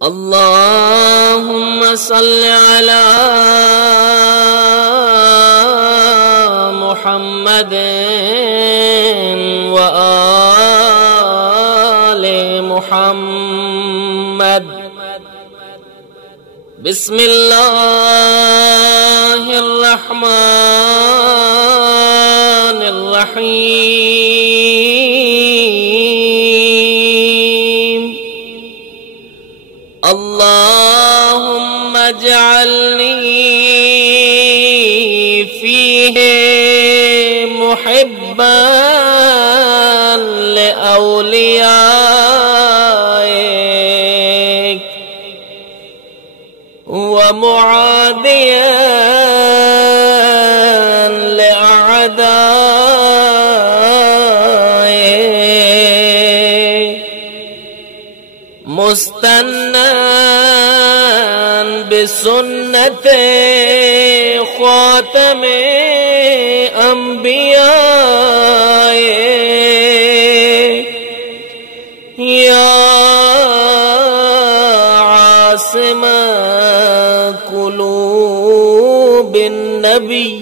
अल्लाहुम्मा सल्लि अला मुहम्मद व आले मुहम्मद। बिस्मिल्लाहिर रहमानिर रहीम। अल्लाहुम्मा जअलनी फीहे मुहिब्बन लिअौलियाइक व मुआदियन लिअअदाइक मुस्तन्नन बिसुन्नते ख़ातमे अंबिया या आसिम कुलूबिन नबिय्यीन।